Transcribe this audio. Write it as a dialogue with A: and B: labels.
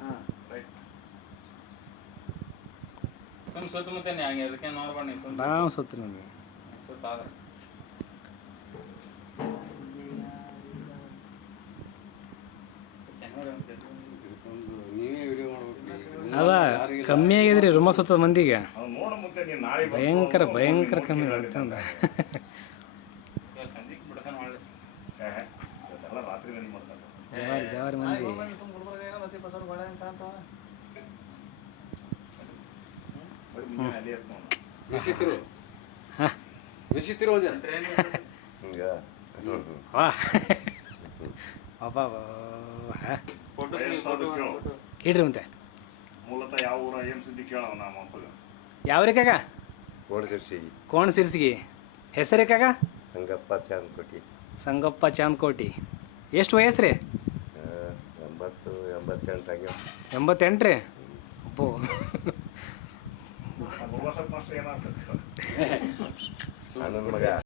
A: ಹಾಂ. ರೈಟ್
B: ಸುಮ್ ಸುತ್ತಮುತ್ತನೇ ಹಂಗೆ ಅದಕ್ಕೆ ನೀವು ಸುಮ್
C: ನಾವು ಸುತ್ತ ನಿಮಗೆ.
B: ಸುತ್ತ ಆದ್ರೆ.
C: ಅದ ಕಮ್ಮಿ ಆಗಿದ್ರಿ ರುಮ ಸುತ್ತ ಮಂದಿಗೆ. ಭಯಂಕರ ಭಯಂಕರ ಕಮ್ಮಿ
D: ಮಾಡ್ತಾರೆ
C: ಜವಾರಿ ಜವಾರಿ ಮಂದಿ.
A: ವಿಚಿತ್ರ. ಏನೋ ಲತೀಫ್ ಸರ್ ಒಳ್ಳೆ ಅಂತ ಅಂತಾವ
D: ಬರೀ ಮುಂಜಾನೆ ಅಲ್ಲೇ ಇರ್ತ ನೋಡು
E: ಮೆಸಿತಿರು
C: ಹಾ.
E: ಮೆಸಿತಿರು ಒಂದ್ ಜನ
B: ಟ್ರೈನ್
C: ವಾ ಅಬ್ಬಾ
B: ಫೋಟೋ
D: ವಯಸ್ಸಾದ ಕೇಳು
C: ಇಡ್ರಿ ಮತ್ತೆ.
D: ಮೂಲತಃ ಯಾವ ಊರ ಏನು ಸುದ್ದಿ ಕೇಳವ ನಮ್ಮ ಅಪ್ಪಗ
C: ಯಾವ್ರಿ ಕಾಕ?
F: ಕೋಡಸಿರ್ಸಿ
C: ಕೋಣ ಸಿರ್ಸಿಗಿ ಹೆಸರೇ ಕಾಕ?
F: ಸಂಗಪ್ಪ ಚಾಂದ್ಕೋಟಿ.
C: ಸಂಗಪ್ಪ ಚಾಂದ್ಕೋಟಿ. ಎಷ್ಟು ವಯಸ್ಸು ರೀ?
F: ಎಂಬತ್ತು ಎಂಬತ್ತೆಂಟು ಆಗ್ಯಾವ
C: ಎಂಬತ್ತೆಂಟು ರೀ ಅಪ್ಪೋ
F: ನನ್ನ ಮಗ.